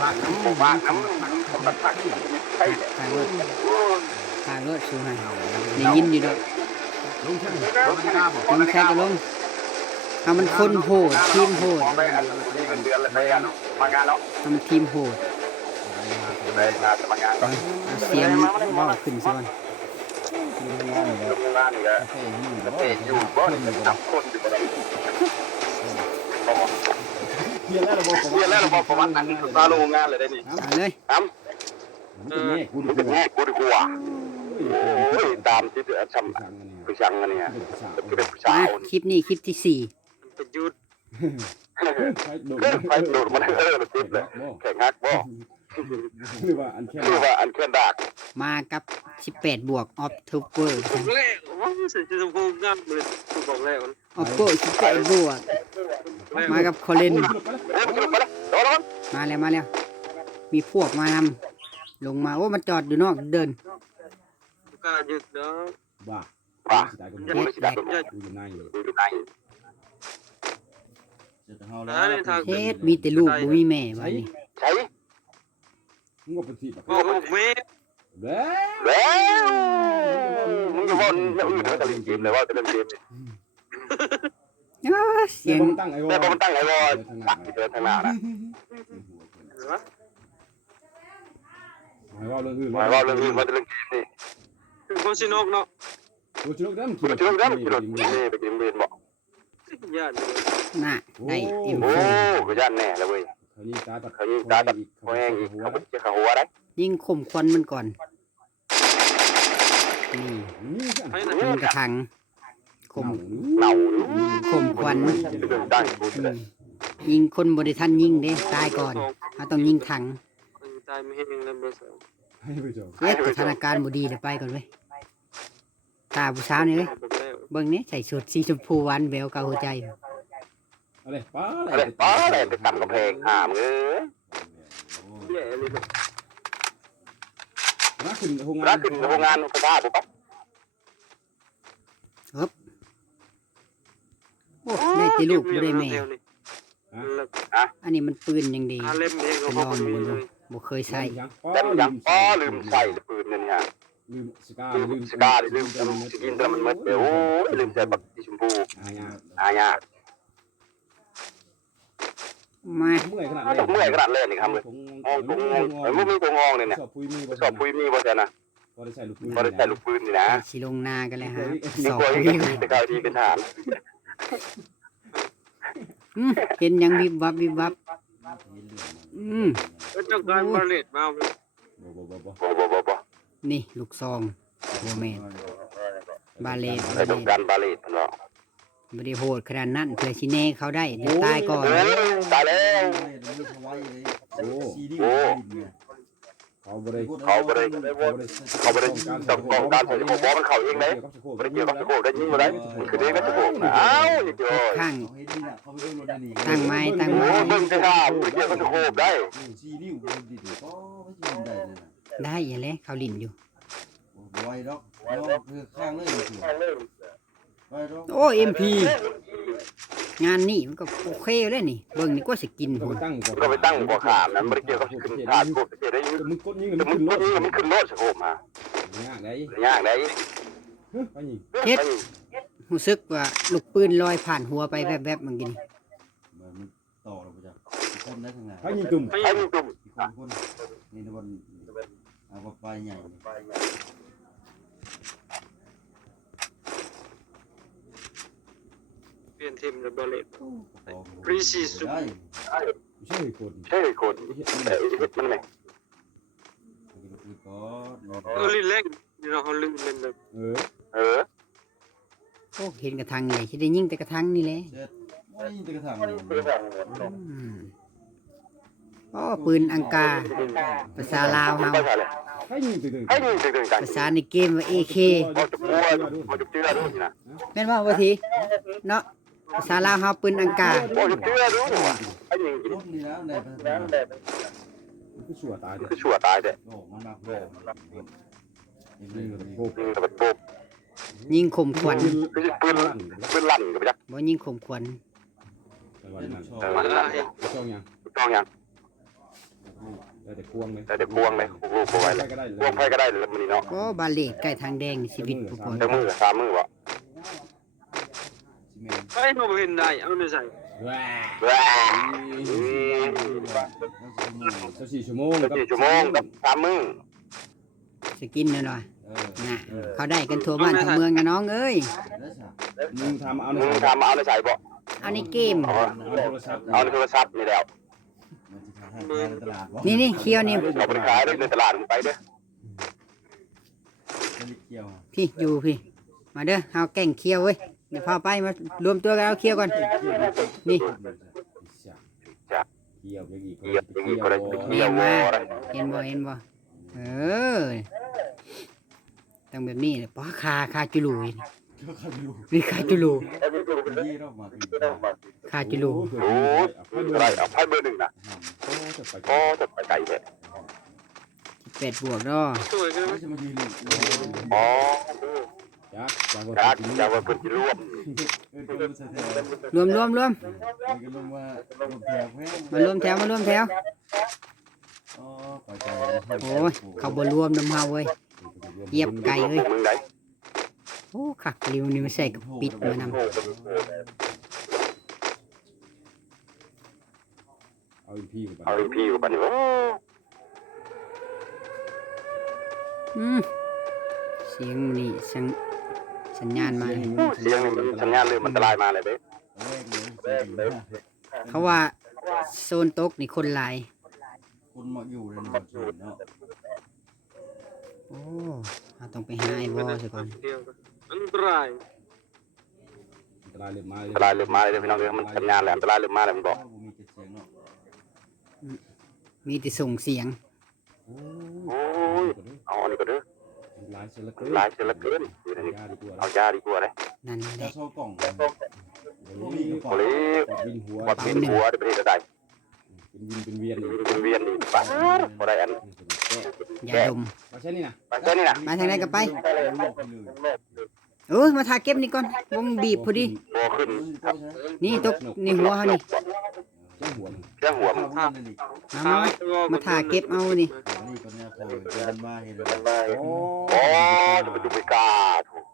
บ้านน้ำบ้านน้ำมันพักใช่ทางรถทางรถสูงให้ได้ยินอยู่ดอกลุงช่างลงกล้าบอกลงแค่ก็ลงถ้ามันคนโหดทีมโหดได้อันนี้เงินเดือนเลยไปงานมางานเนาะถ้ามันทีมโหดไปงานมางานก็เอาเสียงว่าขึ้นซะก่อนทำงานนี่ก็เตะอยู่บ้านนับคนอยู่บ้าน เพียงแล้วเราบอกเรียนแล้วเราบอกประมาณนั้นตาโรงงานเลยได้นี่เอาเลยครับมันจะแง่กูดูเป็นกูแง่กูดีกว่าโอ้ยตามที่ทำสั่งกันผู้ช่างกันเนี่ยเนี่ยสั่งเป็นผู้ชามาวคลิปนี้คลิปที่สี่ประยุทธ์ไฟโดดไฟโดดมาเออติดเลยแข่งฮักบ่หรือว่าอันแค่คือว่าอันเคลื่อนดากมากับ 18 บวกออฟทูเปอร์ ผมแรกโอ้ยใส่ชุดชมพูงามเลยกูบอกแล้วออฟโก้18บวกมากับคอเลนเอ้ยมันขึ้นไปแล้วโดนแล้วมาแล้วมาแล้ว มีพวกมานำลงมาโอ้มันจอดอยู่นอกเดินกล้าหยุดเนาะบ้าป่ะสิตายกันยังไม่สิได้ตัวกูอยู่ในอยู่อยู่ในเฮ็ดมีแต่ลูกบ่มีแม่บัดนี้ใช้มึงก็เป็นสิบบอกแม่ แล้ว แล้วมึ งจะว่าเนี่ยอื่นเขาจะเล่นเกมเลยว่าจะเล่นเกมอ้าเสียงตั้งไอ้วอแต่พอมันตั้งไอ้บอลตักเดินทางหน้านะหมายว่าเรื่องอื่นหมายว่าเรื่องอื่นมันจะเล่นเกมนี่คือโคชินกเนาะกูชิลล์ดั้มมันจะเล่นเกมกิโลนี่ไปกินเบนบอกญาติน่ะได้เอ็มโอ้โฟก็ย่านแน่แล้วเว้ยเขายิงตายตัดเขายิงตาตัดเขาแห้งอีกเขาไปเจ้าหัวได้ยิงข่มควันมันก่อน นี่นี่สั่งให้นะยิงกระถังข่มเหนาข่มควันเดินตั้งกูอืมยิงคนบริทันยิงเด้ตายก่อนเขาต้องยิงถังตายไม่ให้เงินเบอร์สองให้ไปจบเอ๊ะสถานการณ์บ่ดีเดี๋ยวไปก่อนเว้ยตาผู้สาวนี่เว้ยบอกแล้วเบิ่งนี่ใส่ชุดสีชมพูหวานแววเกาหัวใจอะไรป้าอะไรป้าอะไรไปต่ำกำแพงห่ามเอ้ยแย่เลย รักขึ้นโรงงารันกขึ้นโรงงานสภาพปุ๊บโอ้ได้แต่ลูกบ่ได้แม่อาอันนี้มันปืนยังดีเล่มเองก็พอมีเลยบ่เคยใส่แต่มันยังป้อลืมใส่ปืนนี่ฮะลืมสกาลืมสกาลืมสกินแต่มันมันเดี๋ยวโอ้ยลืมใส่บักสีชมพูอายาอายา มาเมื่อยขนาดต้องเมื่อยขนาดเล่นนี่ครับเลยงองตัวงองเอ้ยมันมีตัวงองเลยเนี่ยสอบปุยมีสอบปุยมีบ่ใช่นะพอได้ใส่ลูกปืนบ่ได้ใส่ลูกปืนนี่นะสิลงนากันแล้วฮะดีสองกว่าอีวิกวแต่กาวทีเป็นทหารอืมเห็นยังวิบวับวิบวับอืมก็ต้องการบาเลตมาบ่บ่บ่บ่บ่บ่บ่บ่นี่ลูกซองโบแมนบาเลตไอ้ต้องการบาเลตเนาะ บริโหดขนาดนั้นเพื่อชิเน่เขาได้เดี๋ยวตายก่อนเอ้ยตายแล้วโอ้โอ้เขาบ่ได้เขาบ่ได้เขาบ่ได้ต้องต้องการใส่ของบ่มันเข้าเองเด้เขาบ่ได้เกี่ยวกับสะโพกได้ยิงบ่ได้มันคือเด้กับสะโพกนะอ้าวนี่จ้อยข้างตั้งไม้ตั้งโอ้ไม้เบิ่งสิครับบ่เกี่ยวกับสะโพกได้ชีนิ้วคนดิก็ไม่ใช่ได้เลยนะได้อย่าเลยเขาลิ่นอยู่ไวดอกเราคือข้างเลยไวดอก โอ้เอ็มพีงานนี่มันก็โอเคเลยนี่ เบิ่งนี่ก็สกินก็พุ่ไปนตั้งก็ไปตั้งบ่ขามนั้นบ่ได้เกี่ยวกับขึ้นถาดโคตรได้ยิงมึงกดยิงแต่มันมึขึ้งนรถก็ยิงมันขึ้นรถสะโพกมายากได้ยากได้ไปยิงรู้สึกว่าลูกปืนลอยผ่านหัวไปแวบๆเมื่อกี้นี่มันต่อเราจะคนได้ทางไหนไปยิงตุ่มไปไอ้มึงตุ่มอีกคนคนนี่นะวันเอาไปใหญ่ เปลี่ยนทีมเลยบาเลตได้ไม่ใช่คน ใช่คนแต่เฮ็ดมันไหมคือก็เออลิ้นเล็กนี่เราเขาลืมเล่นแบบเออเออโอ้เห็นกระทังเลยที่ได้ยิงแต่กระทังนี่แหละเสร็จว่ายิงตะกระถางนี่อืมโอ้ปืนอังกา ภาษาลาวเฮาภาษาอะไรให้ยิงตึงให้ยิงตึงๆกันภาษาในเกมว่า AK บ่จะปัวบ่จะเจือดูนะ แม่นว่าว่าทีเนาะ ภาษาลาวเฮาปืนอังกาบ่จะเจือดูว่ะให้ยิงกินรถนี่แล้วในภาษามันก็ชั่วตายเด้คือชั่วตายเด้โอ้มันมาโผล่ยิงกับโบกยิงกับปุ๊บยิงข่มขวัญปืน ปืนลั่นปืนลั่นก็ไปจักบ่ยิงข่มขวัญไปวันนั้นชอบเออวันนั้นช่องยังต้องยังได้แต่ควงเลยแต่เด็กพวงเลยลูกพวงไว้เลยก็ได้พวงไฟก็ได้เลยมันนี่เนาะก็บาเลตใกล้ทางแดงนี่ชีวิตผู้คนแต่มือสามมือวะ ซีเมนต์เฮ้ยมาบ่เห็นได้เอาไม่ใส่ว้าว้าวสี่ชั่วโมงสี่ชั่วโมงกับสามมือสกินหน่อยเออๆนะเขาได้กันทั่วบ้านทั่วเมืองกันน้องเอ้ยมึงทำเอาในมึงทำเอาในใส่บ่เอาในเกมเอาในโทรศัพท์นี่แล้วมันจะทำให้ขายในตลาดวะนี่นี่เคี้ยวนี่เอาไปขายได้ในตลาดมึงไปเด้อไม่ได้เกี่ยพี่อยู่พี่ มาเด้อเอาแก่งเคี้ยวเว้ย เดี๋ยวพาไปมารวมตัวกันเอาเคี้ยวก่อน นี่เกี่ยวอย่างอีกเหยียบอย่างนี้ก็ได้ไปเกี่ยววอได้เห็นบ่เห็นบ่เออต้องแบบนี้เลยป้าคาคาจุลูนี่ก็เข้าไปดูนี่คาจุลูยี่รอบมาคือคาจุลูโอ้ยอะไรเอาไพ่เบอร์หนึ่งนะโอ้จะไปโอ้จะไปไกลเลยแปดบวกเนาะสวยกันไม่ใช่มายืนอ๋อ จักจากการที่จะว่าเพิ่นสิรวมเออตัวมันสร็จแล้วรวมรวมรวมมันก็ลงว่ารวมแถวแพ้มารวมแถวมารวมแถวอ๋อปล่อใจโอ้ยเขาบ่รวมนำเฮาเว้ยเหยียบไก่รวมมึงไหนโอ้คักริวนี่มันใส่กับปิดมานำเอาอีพี่เอาอีพี่กับมันโอ้อืมเสียงนี่สัญ สัญญาณมาเลยเสียงนี่มันสัญญาณเลยมันอันตรายมาเลยเด้แรกเลยเขาว่าโซนตกนี่คนหลายคนมาอยู่ในหมู่เนาะโอ้เราต้องไปหาไอ้วอซะก่อนเดียวกันอันตรายอันตรายเริ่มมาอันตรายเริ่มมาเลยพี่น้องเอ้ยมันสัญญาณแหละอันตรายเริ่มมาแล้วมันบอกมีเจ็ดเสียงเนาะมีแต่ส่งเสียงโอ้โอ้ยเอาอันนี้ก็เด้อ หลายเสียละเกินหลายเสียเหลือเกินอยู่ในนี้ยาดีกว่าเอายาดีกว่าเลยนั่นแหจะละโซ่กล่องมีกระโอ้เป๋ายวินหัววัดเป็นหัวได้ประเทศใดเป็นวินเป็นเวียนเป็นเวียนนี่ปะบ่ได้อันอย่าดมมาใช่นี่นะไปเจ้านี่นะมาทางไหนก็ไปโลกไปเลยเออมาทาเก็บนี่ก่อนวงบีบพอดีบ่ขึ้นนี่ตกนี่หัวเขานี่เจ้า หัวนี่เครื่องหัวมันข้าวนั่นนี่มามามามาทาเก็บเอานี่นี่ก็เนี่ยพอเดินมาเห็นเลยโอ้โอ้จะไปดูไปกาถูก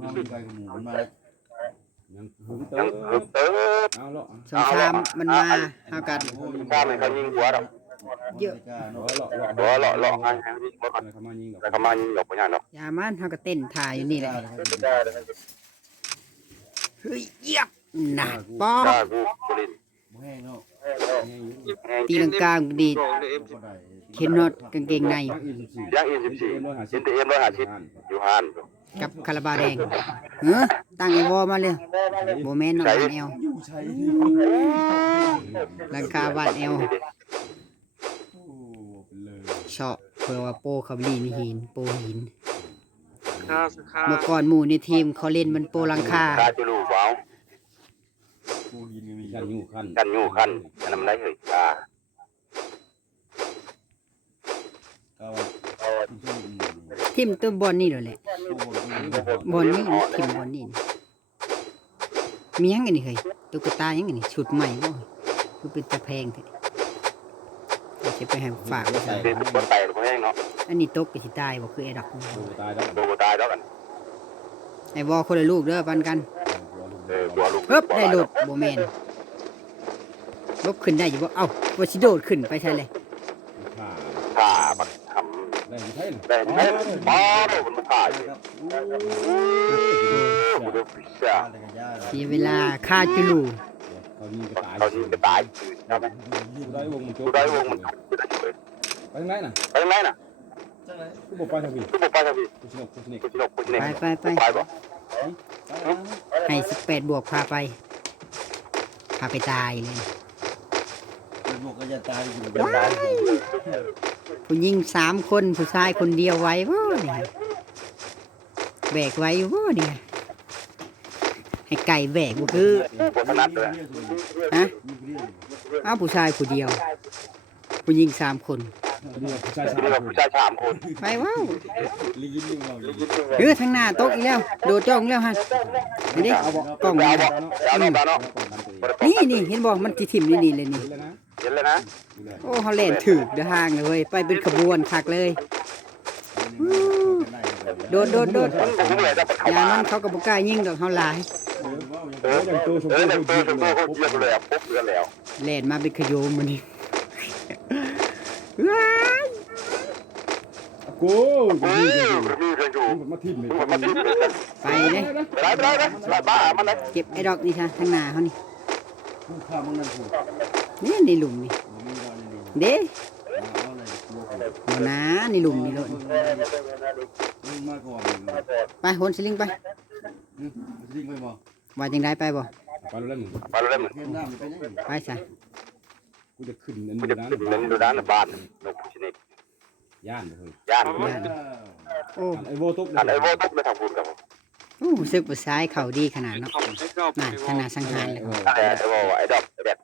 มาไปกับหมูมันมาแล้วยังหึงเติยังมคึกเติบเอาละสงครามมันมาเฮากันข้ามให้เขายิงหัวเราเยอะเอาละละหัวเลาะเลาะให้ให้ยิงบ่ก่อนอะไรเขามายิงกับแล้วก็มายิงดอกบ่ยากดอกอย่ามันเฮาก็เต้นท่าอยู่นี่แหละเฮ้ยเยียบ หนักป้อจ้ากูกูลินแห้งเนาะตีลังกาดีบอกเลยเอ็มก็ได้เข็นน็อตกางเกงใน ยังอีสิบสี่ย่างอีสิบสี่ยินตีเอ็มร้อยห้าสิบอยู่ห้านกับคาราบาวแดงเออตั้งไอ้วอมาเลยโบแมนน้องบ้านแอลอยู่ใช้ลังคาบ้านแอลโอ้เป็นเลยเชาะเพื่อว่าโปเขาลีนหิน โปหินค่าสค่าเมื่อก่อนหมู่ในทีมเขาเล่นมันโปลังคา คาจะรู้เปล่ากูยินก็มีกันอยู่ขั้นกันอยู่คันอันนั้นมันได้เฮ้ยอ่าก็ว่าคุณช่วยหมูทีมตัวบอลนี่เลยแหละโอ้โหบอลนี่ทีมบอลนี่มีหยังไงนี่เฮ้ยตุ๊กตาหยังไงนี่ชุดใหม่บ่คือเป็นตะแพงแท้เดี๋ยวจะไปให้ฝากไว้ใส่เป็นคนไต่คนแห้งเนาะอันนี้ตกไปสิตายบ่คือไอ้ดอกดูตายแล้วโดนตายแล้วกันไอ้วอคนละลูกเด้อปันกัน เออกลัวลูกเฮ้บได้โดดโบแมนลบขึ้นได้อยู่บ่เอ้าว่าสิโดดขึ้นไปใช่เลยข่าข่าบักทแรงใช่ำได้ไหมบ้าโดนมันข่าอยู่ครับมันดูพิชาอะไรกันย่าเสียเวลาค่าจุลูเขายิงกระตายเขายิงจะตายคืนใช่ไหมดูได้วงมันโจ๊ดูได้วงมันจะได้เลยไปทางไหนน่ะไปทางไหนน่ะจังไรกูบอกไปทางพี่ทุกบุกไปทางพี่กูสนุกกูสนุกคุณชินกคุณชินกไปไปไปไปบ่ ให้สิบแปดบวกพาไป พาไปตายเลยบอกก็จะตายอยู่เป็นไงผู้หญิงสามคนผู้ชายคนเดียวไหว้บ่เนี่ยแบกไว้อยู่บ่เนี่ยให้ไก่แบกบ่คือปวดถนัดเลยฮะอ้าวผู้ชายผู้เดียว ผู้หญิงสามคน นี่ผู้ชายสามนี่เราผู้ชายสามคนไปว้าวลิงลิงเราลิงเรือทางหน้าตกอีกแล้ว โดดจ้องอีกแล้วฮะนี่ดิกล้องดานี่วบอกดาวบอกดาวเนาะป้องกันตัวเองนี่นี่เห็นบอกมันที่ถิ่มนี่นี่เลยนี่เห็นแล้วนะเห็นเลยนะดูเลยโอ้เขาเล่นถือเดือทางเลยไปเป็นขบวนคักเลย โดดโดดโดดมันผมเลยจะไปเข้าอย่างมานั้นเขาก็บ่กล้ายิงดอกเขาหลายเอออย่างตัวชมเอพู่อเขาเอเยี่อยมเอเลอยเยอะเลยปุ๊บเดือนแล้วเล่นมาเป็นขโยมมันนี่ ว้ายกูเอนี่อมีเรื่องอยู่มาทิ่มเลยมันติดเลยไปเลยไปได้ไปได้ไปบ้ามันเลยเก็บไอ้ดอกนี่ค่ะทางหน้าเขานี่ผู้ข้ามึงนั่นถูกนี่ในหลุมนี่มีรอยนี่เด้เอาอะไรกลัวบ่นะในหลุมนี่โลดมึงมาก่อนไปโหนสลิงไปลิงไปบ่ว่าจังได้ไปบ่ไปแล้วมึงไปเลยมึงเทียนน้ำไปยังไปซะ กูจะขึ้นนั่นมันจะนะขึ้นเล่นดูด้านบ้านนกผู้ชนิดย่านเลยย่านโอ้ไอ้โบตุกอันไอ้โว้ตุ๊กไปทางบุญกับผมโอ้รู้สึกว่าซ้ายเข่าดีขนาดเนาะเข้าให้เข้าไปน่ะทางหน้าสังหารเลยไอ้ไอ้โว้ไอ้ดอกไอ้แดด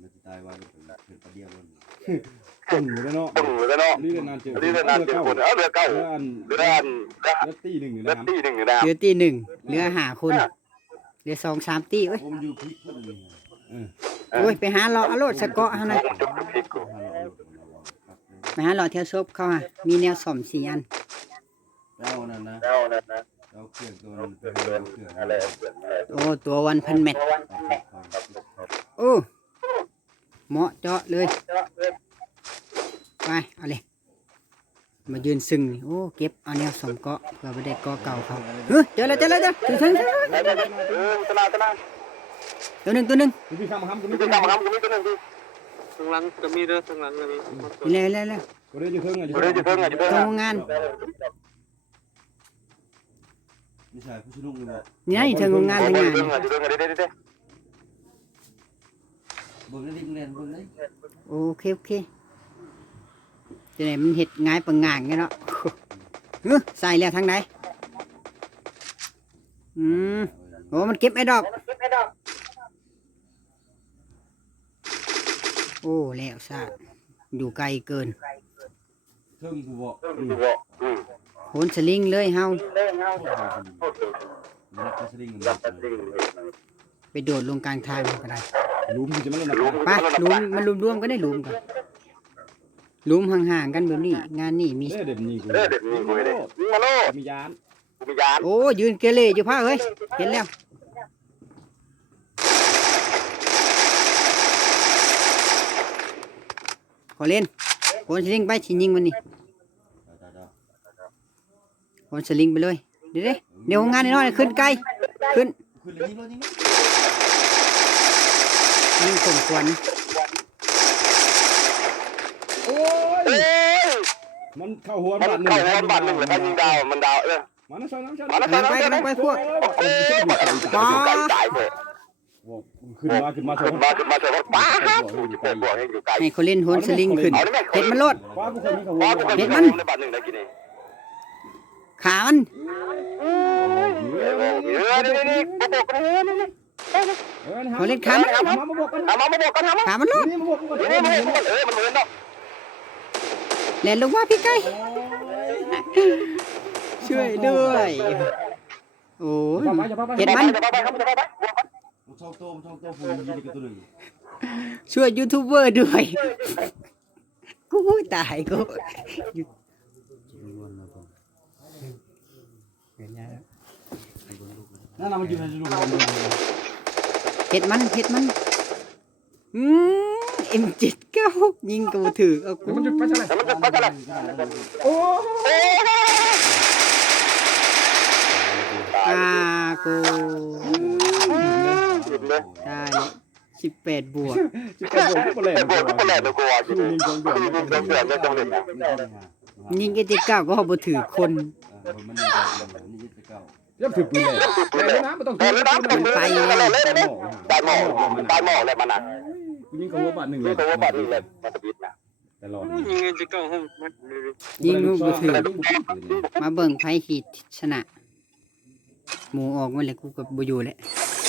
มันจะตายว่าเป็นประเดี๋ยวมันตึงเลยเนาะตึงเลยเนาะนี่นานเจอนี่นานเจ็ดคนเออเรือเก้าเรืออันเรืออันเรือตีหนึ่งอยู่เรือนะตีหนึ่งอยู่นะเหลือตีหนึ่งเหลือหาคนเหลือสองสามตีเอ้ยผมอยู่พิกคนนึง โอ้ยไปหาเลาะเอาโลดสะเกาะเฮานะผมจุดพริกกูไปหาเลาะแถวซบเขาฮะมีแนวซ่อมสี่อันแล้วนั่นนะแล้วนั่นนะเราเครื่องตัวนั้นเป็นเครื่องอะไรโอ้ตัววันพันเม็ดโอ้เหมาะเจาะเลยไปเอาเลยมายืนซึ่งนี่โอ้เก็บเอาแนวสมเกาะเพื่อไปได้เกาะเก่าเขาเฮ้ยเจอแล้วเจอแล้วเจอถึงถึงถึงเออตนาตนา ตัวหนึ่งตัวหนึ่งกูพี่ข้ามมาห้ามกูมีไม่ตัได้วทำกูมีตัวนึงดิทางหลังก็มีเด้อทางหลังก็มีเลยเลยเลยกูได้อยู่เทิงอะจะเพิ่งอะจะเพิ่งตรอะงงานไม่ใช่ผู้ชนุกเลยบ่นี่นะอยู่เทิงโรงงานจะทางเพิ่งานเพิ่งอะเด้เด้เด้เบิ่งลิงเล่นเบิ่งเลยโอเคโอเคจะไหนมันเห็ดง่ายปังงางไงเนาะเฮ้ยใส่แล้วทางไหนอืมโอ้มันเก็บไอ้ดอก โอ้แล้วซะอยู่ไกลเกินเทิงกูบ่อืมบอกอืมโหนสลิงเลยเฮานักสลิงมันรับตัดสิ่งไปโดดลงกลางทางก็ได้ลุมกูจะมันลงรู้มาไปหลุมมันรวมๆกันได้หลุมกันหลุมห่างๆกันแบบนี้ งานนี่มีเด้เด็ดนี่กูเด้เด็ดนี่กูเลยมาโลมียานกูมียานโอ้ยืนเกเรอยู่พ่อเอ้ยเห็นแล้ว ขอเล่นโหนสลิงไปชิยิงมันนี่โหนสลิงไปเลย เดี๋ยวๆเดี๋ยวงานน้อยๆขึ้นไกลขึ้นคุณเลยยิงเลยยิงยิงสมควรโอ้ยเอ้ยมันเข้าหัวมันบาดหนึ่เข้างหัวบาดหนึ่งเลยถ้ายิงดาวมันดาวเออมานะซอยน้ำซอยมาแล้วกำลังไปกำลังไปพวกโอ้ยไก่ตายเลย ขึ้นมาขึ้นมาขึ้นมาขึ้นมาเถอะป้ากูจะเป็นบวกให้อยู่ไกลให้เขาเล่นโหนสลิงขึ้นเอาได้ไหมเห็ดมันโลดฟ้ากูคนนี้เขาหัวป้ากูเคยเห็มีนคมันนในบาดหนึ่งได้กินเองขามันเออนี่นี่นี่มาบอกกันนี่นี่เขาเล่นขามันมามาบอกกันเอามามาบอกกันเอามาขามันโลดนี่มาบอกกันนี่นี่มันเออมันเหมือนเนาะเล่นลงมาพี่ไก่ช่วยด้วยโอ้ยอย่าไปอย่าไปเห็ดมัน ชอบโตมันชอบโตผู้ยิงกับตัวนึงช่วยยูทูบเบอร์ด้วย กูตายกูนั่นน่ะมันอยู่ในรูมันเห็ดมันเห็ดมันอืมเอ็มเจ็ดเก้ายิงกูถือเอากูมันจะไปเท่าไหร่แต่มันจะไปกันละโอ้อ่ากู หยุดเลยตายสิบแปดบวกจะไปบอกกูเลยแต่บวกก็แหลกเลยกูว่าคือมีคนเดือดคือมีเดือดเลยจังเลยนะยิงไอ้เจ็ดเก้าก็เอาบ่ถือคนมันนี่นี่จะเก่ายับถือปืนเลยแต่น้ำไม่ต้องแต่แล้วน้ำมันไปเลยเลยเลยได้หม้อได้หม้อเลยมันน่ะกูยิงเขาหัวบาดหนึ่งเลนี่ยตัวบาดนี่เลยมันจะบิดนะตลอดยังไงจะเข้าห้องมันเลยยิงลูกบ่ถือยิงกูปืนมาเบิ่งไพ่ขีดชนะหมูออกมาเลยกูกับบ่อยู่แหละเ